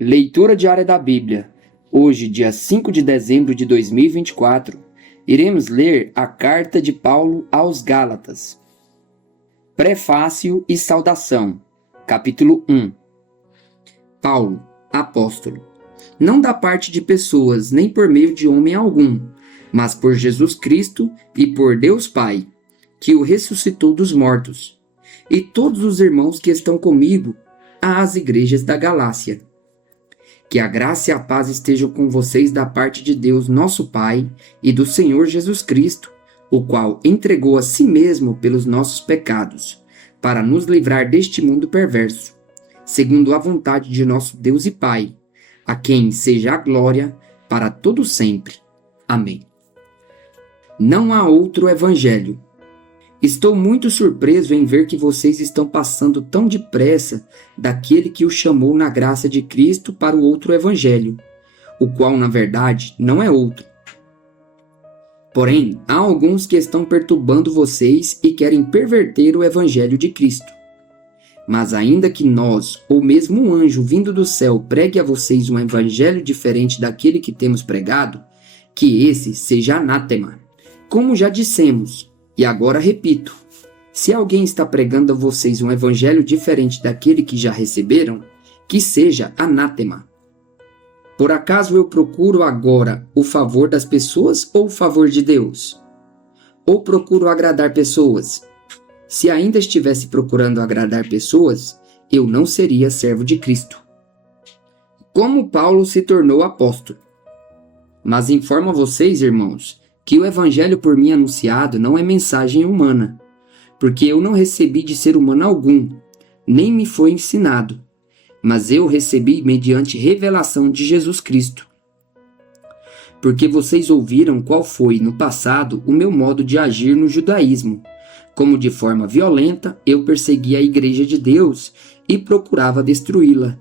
Leitura diária da Bíblia. Hoje, dia 5 de dezembro de 2024, iremos ler a carta de Paulo aos Gálatas. Prefácio e saudação. Capítulo 1. Paulo, apóstolo, não da parte de pessoas, nem por meio de homem algum, mas por Jesus Cristo e por Deus Pai, que o ressuscitou dos mortos, e todos os irmãos que estão comigo às igrejas da Galácia. Que a graça e a paz estejam com vocês da parte de Deus, nosso Pai, e do Senhor Jesus Cristo, o qual entregou a si mesmo pelos nossos pecados, para nos livrar deste mundo perverso, segundo a vontade de nosso Deus e Pai, a quem seja a glória para todo sempre. Amém. Não há outro evangelho. Estou muito surpreso em ver que vocês estão passando tão depressa daquele que o chamou na graça de Cristo para o outro evangelho, o qual, na verdade, não é outro. Porém, há alguns que estão perturbando vocês e querem perverter o evangelho de Cristo. Mas ainda que nós, ou mesmo um anjo vindo do céu, pregue a vocês um evangelho diferente daquele que temos pregado, que esse seja anátema. Como já dissemos, e agora repito, se alguém está pregando a vocês um evangelho diferente daquele que já receberam, que seja anátema. Por acaso eu procuro agora o favor das pessoas ou o favor de Deus? Ou procuro agradar pessoas? Se ainda estivesse procurando agradar pessoas, eu não seria servo de Cristo. Como Paulo se tornou apóstolo? Mas informo a vocês, irmãos, que o evangelho por mim anunciado não é mensagem humana, porque eu não recebi de ser humano algum, nem me foi ensinado, mas eu recebi mediante revelação de Jesus Cristo. Porque vocês ouviram qual foi, no passado, o meu modo de agir no judaísmo, como de forma violenta eu perseguia a igreja de Deus e procurava destruí-la.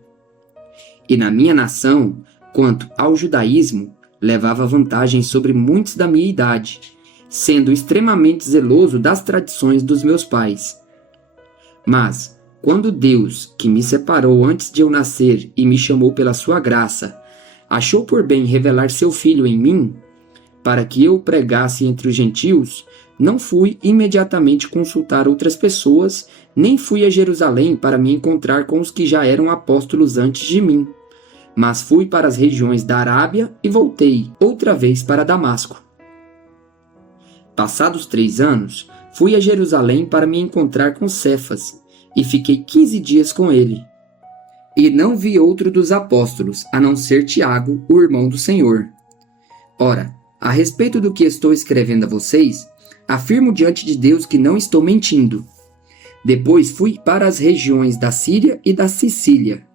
E na minha nação, quanto ao judaísmo, levava vantagem sobre muitos da minha idade, sendo extremamente zeloso das tradições dos meus pais. Mas, quando Deus, que me separou antes de eu nascer e me chamou pela sua graça, achou por bem revelar seu Filho em mim, para que eu o pregasse entre os gentios, não fui imediatamente consultar outras pessoas, nem fui a Jerusalém para me encontrar com os que já eram apóstolos antes de mim, mas fui para as regiões da Arábia e voltei outra vez para Damasco. Passados 3 anos, fui a Jerusalém para me encontrar com Cefas, e fiquei 15 dias com ele. E não vi outro dos apóstolos, a não ser Tiago, o irmão do Senhor. Ora, a respeito do que estou escrevendo a vocês, afirmo diante de Deus que não estou mentindo. Depois fui para as regiões da Síria e da Sicília,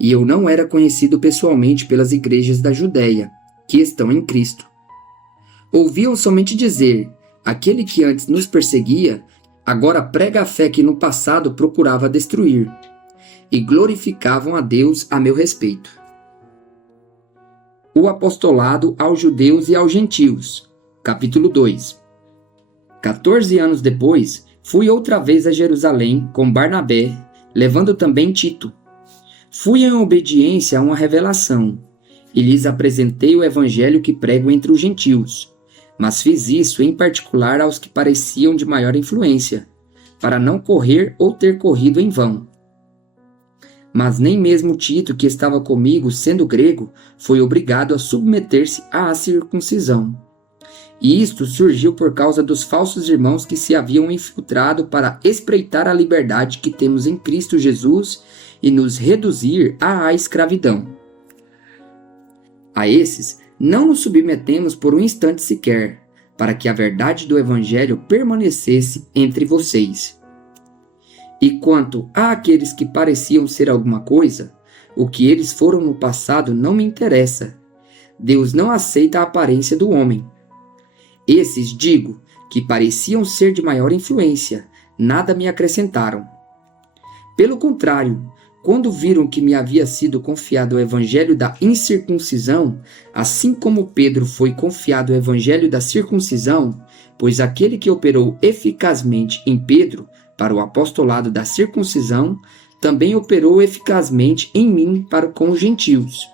e eu não era conhecido pessoalmente pelas igrejas da Judéia, que estão em Cristo. Ouviam somente dizer, aquele que antes nos perseguia, agora prega a fé que no passado procurava destruir, e glorificavam a Deus a meu respeito. O apostolado aos judeus e aos gentios, capítulo 2. 14 anos depois, fui outra vez a Jerusalém com Barnabé, levando também Tito. Fui em obediência a uma revelação, e lhes apresentei o evangelho que prego entre os gentios, mas fiz isso em particular aos que pareciam de maior influência, para não correr ou ter corrido em vão. Mas nem mesmo Tito, que estava comigo, sendo grego, foi obrigado a submeter-se à circuncisão. E isto surgiu por causa dos falsos irmãos que se haviam infiltrado para espreitar a liberdade que temos em Cristo Jesus e nos reduzir à escravidão. A esses não nos submetemos por um instante sequer, para que a verdade do Evangelho permanecesse entre vocês. E quanto àqueles que pareciam ser alguma coisa, o que eles foram no passado não me interessa. Deus não aceita a aparência do homem. Esses, digo, que pareciam ser de maior influência, nada me acrescentaram. Pelo contrário, quando viram que me havia sido confiado o evangelho da incircuncisão, assim como Pedro foi confiado o evangelho da circuncisão, pois aquele que operou eficazmente em Pedro para o apostolado da circuncisão, também operou eficazmente em mim para com os gentios.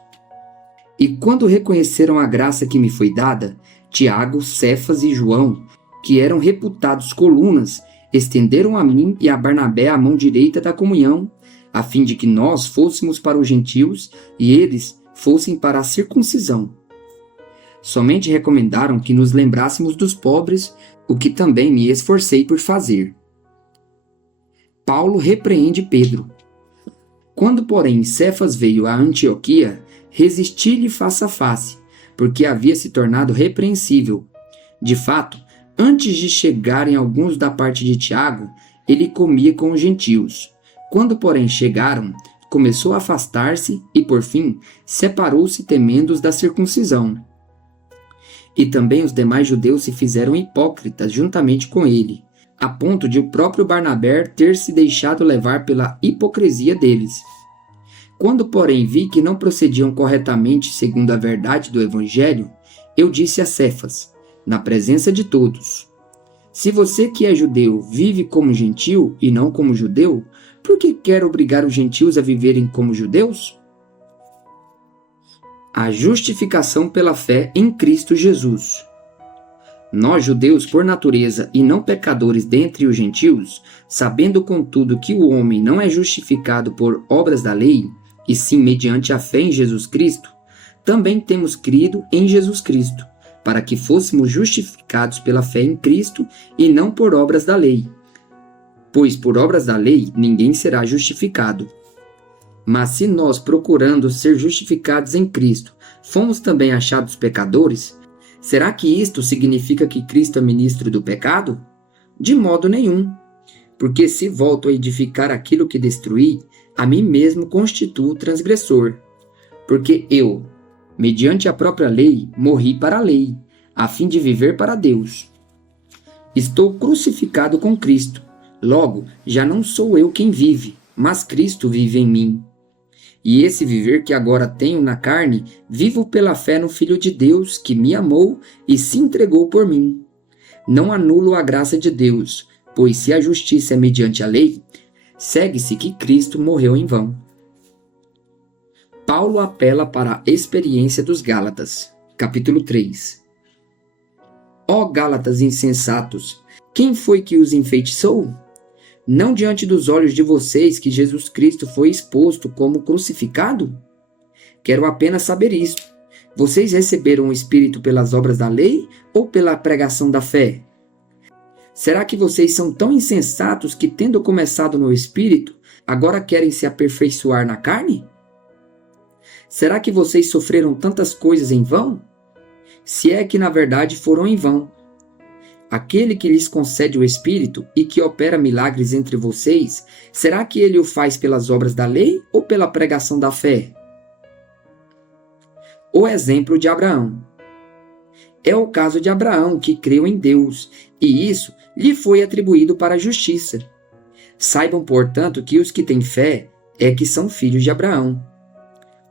E quando reconheceram a graça que me foi dada, Tiago, Cefas e João, que eram reputados colunas, estenderam a mim e a Barnabé a mão direita da comunhão, a fim de que nós fôssemos para os gentios e eles fossem para a circuncisão. Somente recomendaram que nos lembrássemos dos pobres, o que também me esforcei por fazer. Paulo repreende Pedro. Quando, porém, Cefas veio a Antioquia, resisti-lhe face a face, porque havia se tornado repreensível. De fato, antes de chegarem alguns da parte de Tiago, ele comia com os gentios. Quando, porém, chegaram, começou a afastar-se e, por fim, separou-se temendo os da circuncisão. E também os demais judeus se fizeram hipócritas juntamente com ele, a ponto de o próprio Barnabé ter se deixado levar pela hipocrisia deles. Quando, porém, vi que não procediam corretamente segundo a verdade do Evangelho, eu disse a Cefas, na presença de todos: se você que é judeu vive como gentil e não como judeu, por que quer obrigar os gentios a viverem como judeus? A justificação pela fé em Cristo Jesus. Nós, judeus por natureza e não pecadores dentre os gentios, sabendo contudo que o homem não é justificado por obras da lei, e sim mediante a fé em Jesus Cristo, também temos crido em Jesus Cristo, para que fôssemos justificados pela fé em Cristo e não por obras da lei. Pois por obras da lei ninguém será justificado. Mas se nós, procurando ser justificados em Cristo, fomos também achados pecadores, será que isto significa que Cristo é ministro do pecado? De modo nenhum. Porque se volto a edificar aquilo que destruí, a mim mesmo constituo transgressor. Porque eu, mediante a própria lei, morri para a lei, a fim de viver para Deus. Estou crucificado com Cristo. Logo, já não sou eu quem vive, mas Cristo vive em mim. E esse viver que agora tenho na carne, vivo pela fé no Filho de Deus, que me amou e se entregou por mim. Não anulo a graça de Deus, pois se a justiça é mediante a lei, segue-se que Cristo morreu em vão. Paulo apela para a experiência dos Gálatas. Capítulo 3. Ó Gálatas insensatos, quem foi que os enfeitiçou? Não diante dos olhos de vocês que Jesus Cristo foi exposto como crucificado? Quero apenas saber isto. Vocês receberam o Espírito pelas obras da lei ou pela pregação da fé? Será que vocês são tão insensatos que, tendo começado no Espírito, agora querem se aperfeiçoar na carne? Será que vocês sofreram tantas coisas em vão? Se é que na verdade foram em vão. Aquele que lhes concede o Espírito e que opera milagres entre vocês, será que ele o faz pelas obras da lei ou pela pregação da fé? O exemplo de Abraão. É o caso de Abraão, que creu em Deus, e isso lhe foi atribuído para a justiça. Saibam, portanto, que os que têm fé é que são filhos de Abraão.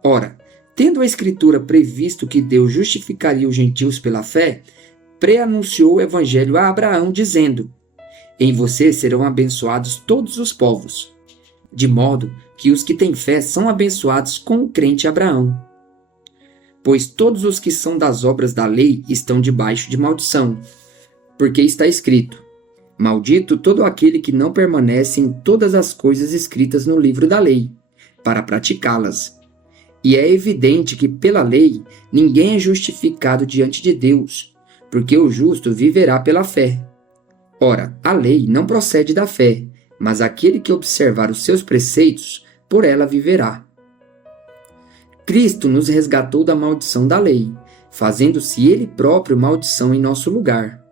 Ora, tendo a Escritura previsto que Deus justificaria os gentios pela fé, preanunciou o Evangelho a Abraão, dizendo: em você serão abençoados todos os povos. De modo que os que têm fé são abençoados com o crente Abraão. Pois todos os que são das obras da lei estão debaixo de maldição. Porque está escrito: maldito todo aquele que não permanece em todas as coisas escritas no livro da lei, para praticá-las. E é evidente que pela lei ninguém é justificado diante de Deus, porque o justo viverá pela fé. Ora, a lei não procede da fé, mas aquele que observar os seus preceitos, por ela viverá. Cristo nos resgatou da maldição da lei, fazendo-se ele próprio maldição em nosso lugar.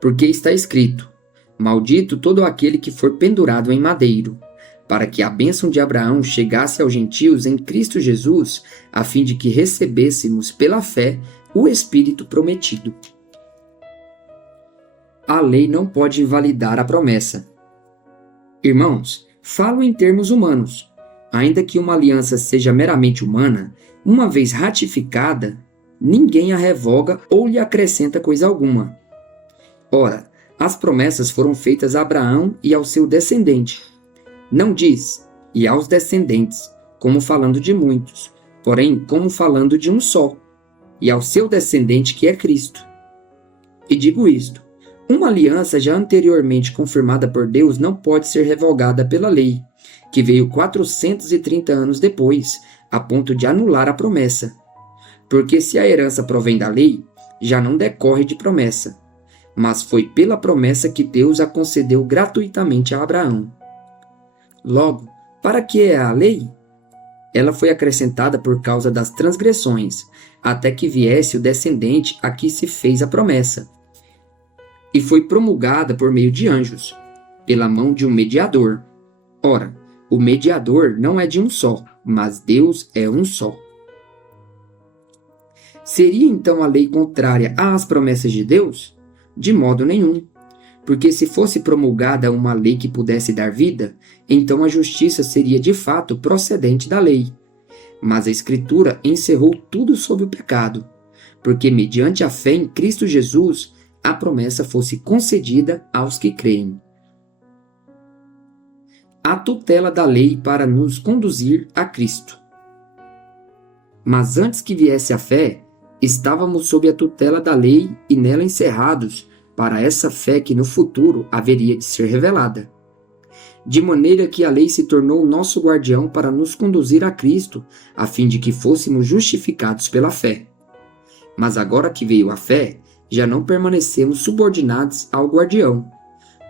Porque está escrito: maldito todo aquele que for pendurado em madeiro, para que a bênção de Abraão chegasse aos gentios em Cristo Jesus, a fim de que recebêssemos pela fé o Espírito prometido. A lei não pode invalidar a promessa. Irmãos, falo em termos humanos. Ainda que uma aliança seja meramente humana, uma vez ratificada, ninguém a revoga ou lhe acrescenta coisa alguma. Ora, as promessas foram feitas a Abraão e ao seu descendente. Não diz: e aos descendentes, como falando de muitos, porém como falando de um só, e ao seu descendente que é Cristo. E digo isto: uma aliança já anteriormente confirmada por Deus não pode ser revogada pela lei, que veio 430 anos depois, a ponto de anular a promessa. Porque se a herança provém da lei, já não decorre de promessa, mas foi pela promessa que Deus a concedeu gratuitamente a Abraão. Logo, para que é a lei? Ela foi acrescentada por causa das transgressões, até que viesse o descendente a que se fez a promessa. E foi promulgada por meio de anjos, pela mão de um mediador. Ora, o mediador não é de um só, mas Deus é um só. Seria então a lei contrária às promessas de Deus? De modo nenhum. Porque se fosse promulgada uma lei que pudesse dar vida, então a justiça seria de fato procedente da lei. Mas a Escritura encerrou tudo sob o pecado, porque mediante a fé em Cristo Jesus, a promessa fosse concedida aos que creem. A tutela da lei para nos conduzir a Cristo. Mas antes que viesse a fé, estávamos sob a tutela da lei e nela encerrados para essa fé que no futuro haveria de ser revelada. De maneira que a lei se tornou nosso guardião para nos conduzir a Cristo, a fim de que fôssemos justificados pela fé. Mas agora que veio a fé, já não permanecemos subordinados ao guardião,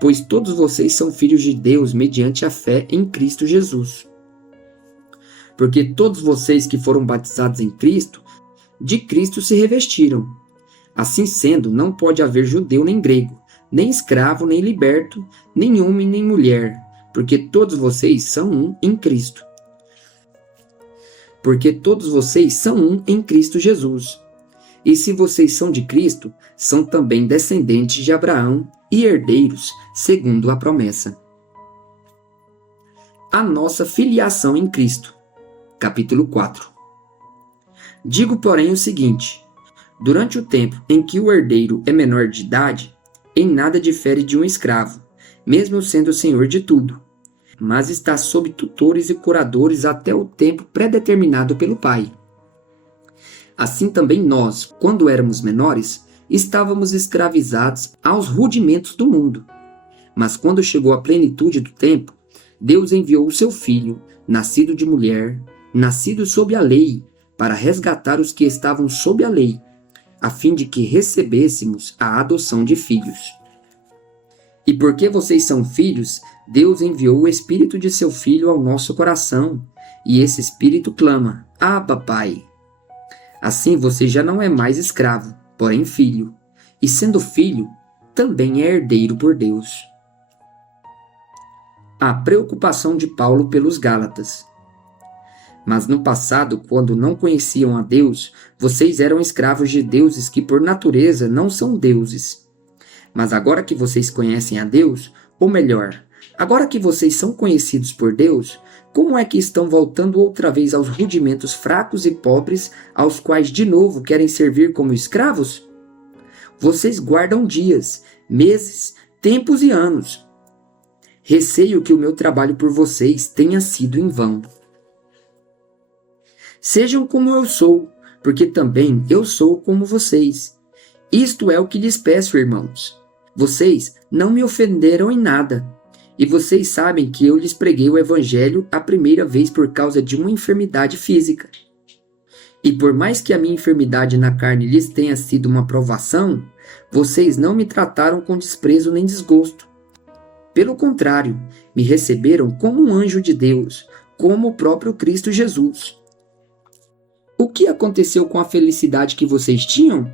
pois todos vocês são filhos de Deus mediante a fé em Cristo Jesus. Porque todos vocês que foram batizados em Cristo, de Cristo se revestiram. Assim sendo, não pode haver judeu nem grego, nem escravo nem liberto, nem homem nem mulher, porque todos vocês são um em Cristo. Porque todos vocês são um em Cristo Jesus. E se vocês são de Cristo, são também descendentes de Abraão e herdeiros, segundo a promessa. A nossa filiação em Cristo. Capítulo 4. Digo, porém, o seguinte: durante o tempo em que o herdeiro é menor de idade, em nada difere de um escravo, mesmo sendo senhor de tudo, mas está sob tutores e curadores até o tempo predeterminado pelo Pai. Assim também nós, quando éramos menores, estávamos escravizados aos rudimentos do mundo. Mas quando chegou a plenitude do tempo, Deus enviou o seu Filho, nascido de mulher, nascido sob a lei, para resgatar os que estavam sob a lei, a fim de que recebêssemos a adoção de filhos. E porque vocês são filhos, Deus enviou o Espírito de seu Filho ao nosso coração, e esse Espírito clama: Abba, Pai. Assim você já não é mais escravo, porém filho, e sendo filho, também é herdeiro por Deus. A preocupação de Paulo pelos Gálatas. Mas no passado, quando não conheciam a Deus, vocês eram escravos de deuses que por natureza não são deuses. Mas agora que vocês conhecem a Deus, ou melhor, agora que vocês são conhecidos por Deus, como é que estão voltando outra vez aos rudimentos fracos e pobres, aos quais de novo querem servir como escravos? Vocês guardam dias, meses, tempos e anos. Receio que o meu trabalho por vocês tenha sido em vão. Sejam como eu sou, porque também eu sou como vocês. Isto é o que lhes peço, irmãos. Vocês não me ofenderam em nada. E vocês sabem que eu lhes preguei o Evangelho a primeira vez por causa de uma enfermidade física. E por mais que a minha enfermidade na carne lhes tenha sido uma provação, vocês não me trataram com desprezo nem desgosto. Pelo contrário, me receberam como um anjo de Deus, como o próprio Cristo Jesus. O que aconteceu com a felicidade que vocês tinham?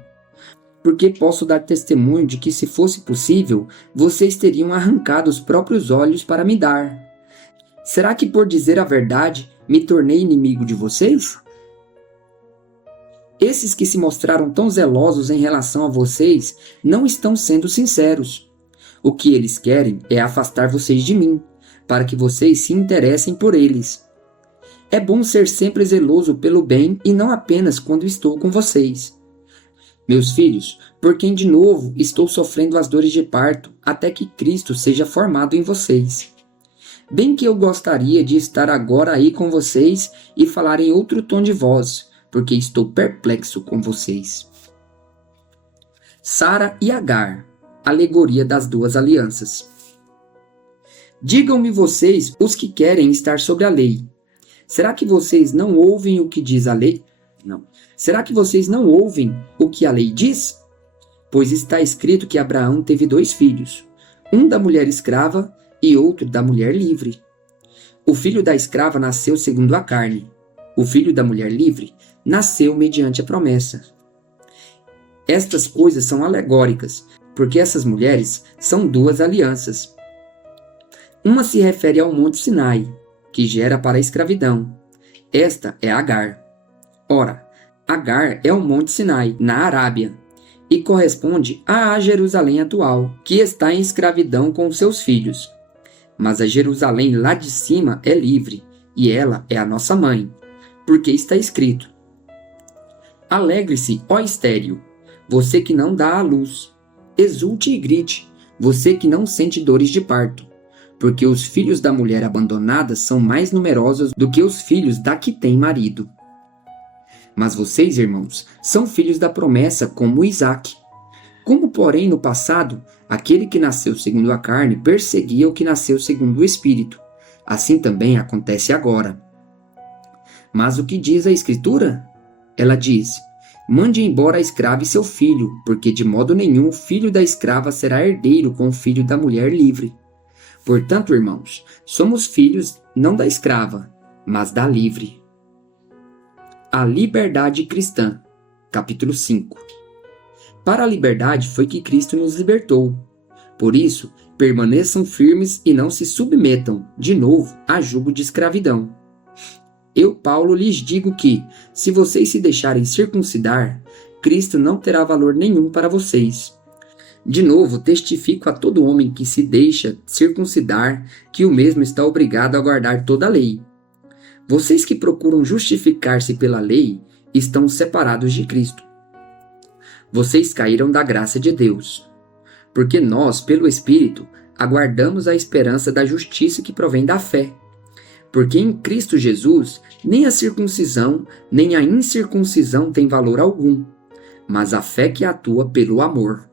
Porque posso dar testemunho de que, se fosse possível, vocês teriam arrancado os próprios olhos para me dar. Será que, por dizer a verdade, me tornei inimigo de vocês? Esses que se mostraram tão zelosos em relação a vocês não estão sendo sinceros. O que eles querem é afastar vocês de mim, para que vocês se interessem por eles. É bom ser sempre zeloso pelo bem e não apenas quando estou com vocês. Meus filhos, por quem de novo estou sofrendo as dores de parto, até que Cristo seja formado em vocês. Bem que eu gostaria de estar agora aí com vocês e falar em outro tom de voz, porque estou perplexo com vocês. Sara e Agar, alegoria das duas alianças. Digam-me vocês, os que querem estar sobre a lei. Será que vocês não ouvem o que diz a lei? Não. Será que vocês não ouvem o que a lei diz? Pois está escrito que Abraão teve 2 filhos, um da mulher escrava e outro da mulher livre. O filho da escrava nasceu segundo a carne. O filho da mulher livre nasceu mediante a promessa. Estas coisas são alegóricas, porque essas mulheres são 2 alianças. Uma se refere ao Monte Sinai, que gera para a escravidão. Esta é Agar. Ora, Agar é o Monte Sinai, na Arábia, e corresponde à Jerusalém atual, que está em escravidão com seus filhos. Mas a Jerusalém lá de cima é livre, e ela é a nossa mãe, porque está escrito: Alegre-se, ó estéril, você que não dá à luz. Exulte e grite, você que não sente dores de parto, porque os filhos da mulher abandonada são mais numerosos do que os filhos da que tem marido. Mas vocês, irmãos, são filhos da promessa como Isaque. Como, porém, no passado, aquele que nasceu segundo a carne perseguia o que nasceu segundo o Espírito, assim também acontece agora. Mas o que diz a Escritura? Ela diz: mande embora a escrava e seu filho, porque de modo nenhum o filho da escrava será herdeiro com o filho da mulher livre. Portanto, irmãos, somos filhos não da escrava, mas da livre. A liberdade cristã, capítulo 5. Para a liberdade foi que Cristo nos libertou. Por isso, permaneçam firmes e não se submetam, de novo, a jugo de escravidão. Eu, Paulo, lhes digo que, se vocês se deixarem circuncidar, Cristo não terá valor nenhum para vocês. De novo, testifico a todo homem que se deixa circuncidar que o mesmo está obrigado a guardar toda a lei. Vocês que procuram justificar-se pela lei estão separados de Cristo. Vocês caíram da graça de Deus, porque nós, pelo Espírito, aguardamos a esperança da justiça que provém da fé. Porque em Cristo Jesus, nem a circuncisão, nem a incircuncisão tem valor algum, mas a fé que atua pelo amor.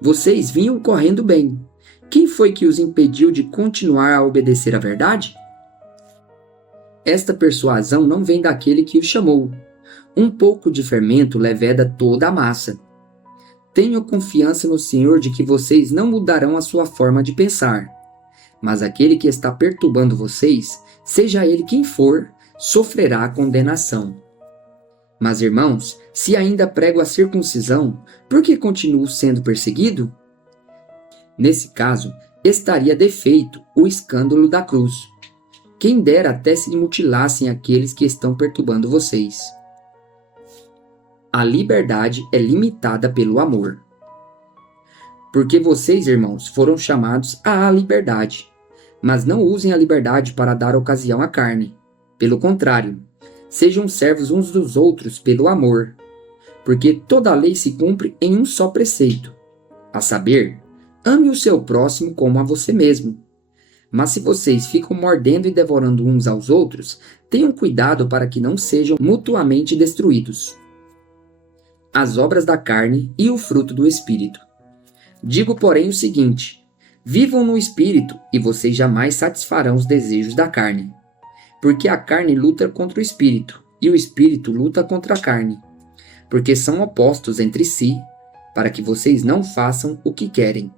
Vocês vinham correndo bem. Quem foi que os impediu de continuar a obedecer à verdade? Esta persuasão não vem daquele que os chamou. Um pouco de fermento leveda toda a massa. Tenho confiança no Senhor de que vocês não mudarão a sua forma de pensar. Mas aquele que está perturbando vocês, seja ele quem for, sofrerá a condenação. Mas, irmãos, se ainda prego a circuncisão, por que continuo sendo perseguido? Nesse caso, estaria defeito o escândalo da cruz. Quem dera até se mutilassem aqueles que estão perturbando vocês. A liberdade é limitada pelo amor. Porque vocês, irmãos, foram chamados à liberdade. Mas não usem a liberdade para dar ocasião à carne. Pelo contrário, sejam servos uns dos outros pelo amor. Porque toda a lei se cumpre em um só preceito, a saber, ame o seu próximo como a você mesmo. Mas se vocês ficam mordendo e devorando uns aos outros, tenham cuidado para que não sejam mutuamente destruídos. As obras da carne e o fruto do Espírito. Digo, porém, o seguinte: vivam no Espírito e vocês jamais satisfarão os desejos da carne. Porque a carne luta contra o Espírito e o Espírito luta contra a carne. Porque são opostos entre si, para que vocês não façam o que querem.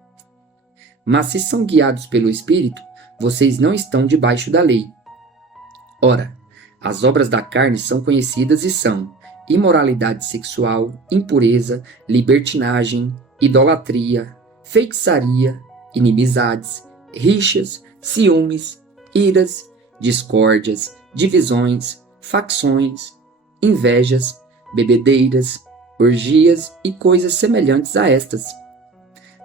Mas se são guiados pelo Espírito, vocês não estão debaixo da lei. Ora, as obras da carne são conhecidas e são imoralidade sexual, impureza, libertinagem, idolatria, feitiçaria, inimizades, rixas, ciúmes, iras, discórdias, divisões, facções, invejas, bebedeiras, orgias e coisas semelhantes a estas.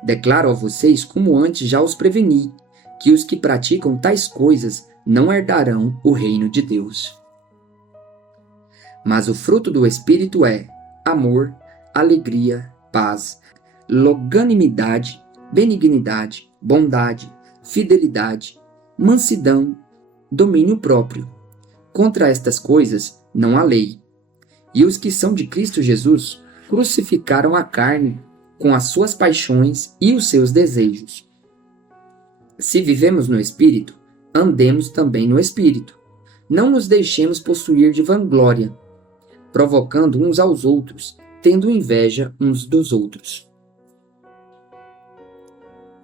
Declaro a vocês, como antes já os preveni, que os que praticam tais coisas não herdarão o reino de Deus. Mas o fruto do Espírito é amor, alegria, paz, longanimidade, benignidade, bondade, fidelidade, mansidão, domínio próprio. Contra estas coisas não há lei. E os que são de Cristo Jesus crucificaram a carne com as suas paixões e os seus desejos. Se vivemos no Espírito, andemos também no Espírito. Não nos deixemos possuir de vanglória, provocando uns aos outros, tendo inveja uns dos outros.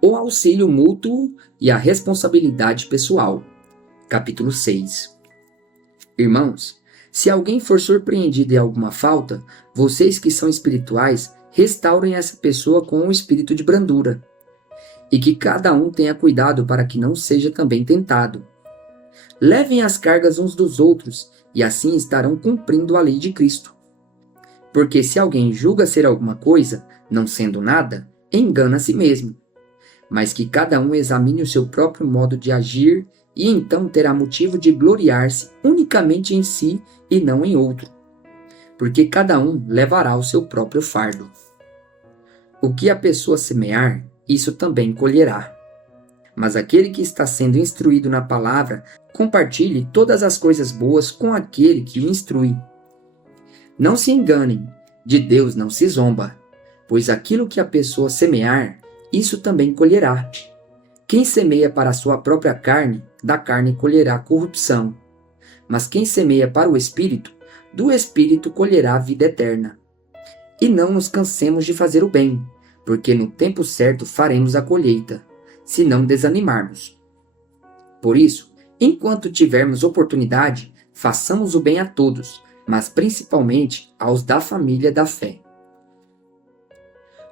O auxílio mútuo e a responsabilidade pessoal. Capítulo 6. Irmãos, se alguém for surpreendido em alguma falta, vocês que são espirituais, restaurem essa pessoa com um espírito de brandura. E que cada um tenha cuidado para que não seja também tentado. Levem as cargas uns dos outros, e assim estarão cumprindo a lei de Cristo. Porque se alguém julga ser alguma coisa, não sendo nada, engana a si mesmo. Mas que cada um examine o seu próprio modo de agir, e então terá motivo de gloriar-se unicamente em si e não em outro. Porque cada um levará o seu próprio fardo. O que a pessoa semear, isso também colherá. Mas aquele que está sendo instruído na palavra, compartilhe todas as coisas boas com aquele que o instrui. Não se enganem, de Deus não se zomba, pois aquilo que a pessoa semear, isso também colherá. Quem semeia para a sua própria carne, da carne colherá corrupção. Mas quem semeia para o Espírito, do Espírito colherá a vida eterna. E não nos cansemos de fazer o bem, porque no tempo certo faremos a colheita, se não desanimarmos. Por isso, enquanto tivermos oportunidade, façamos o bem a todos, mas principalmente aos da família da fé.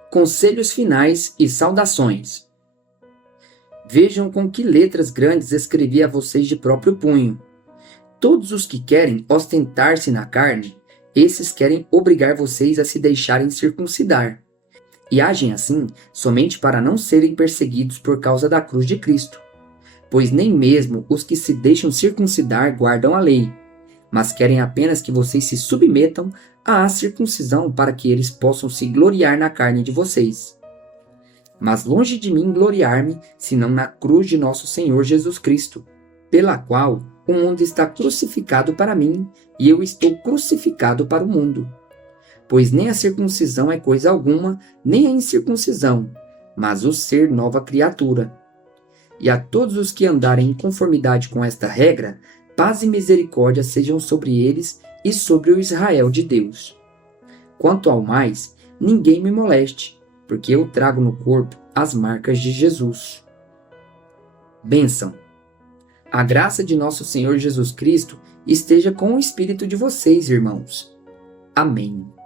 Conselhos finais e saudações. Vejam com que letras grandes escrevi a vocês de próprio punho. Todos os que querem ostentar-se na carne, esses querem obrigar vocês a se deixarem circuncidar. E agem assim somente para não serem perseguidos por causa da cruz de Cristo. Pois nem mesmo os que se deixam circuncidar guardam a lei, mas querem apenas que vocês se submetam à circuncisão para que eles possam se gloriar na carne de vocês. Mas longe de mim gloriar-me, senão na cruz de nosso Senhor Jesus Cristo, pela qual o mundo está crucificado para mim e eu estou crucificado para o mundo. Pois nem a circuncisão é coisa alguma, nem a incircuncisão, mas o ser nova criatura. E a todos os que andarem em conformidade com esta regra, paz e misericórdia sejam sobre eles e sobre o Israel de Deus. Quanto ao mais, ninguém me moleste, porque eu trago no corpo as marcas de Jesus. Bênção. A graça de nosso Senhor Jesus Cristo esteja com o espírito de vocês, irmãos. Amém.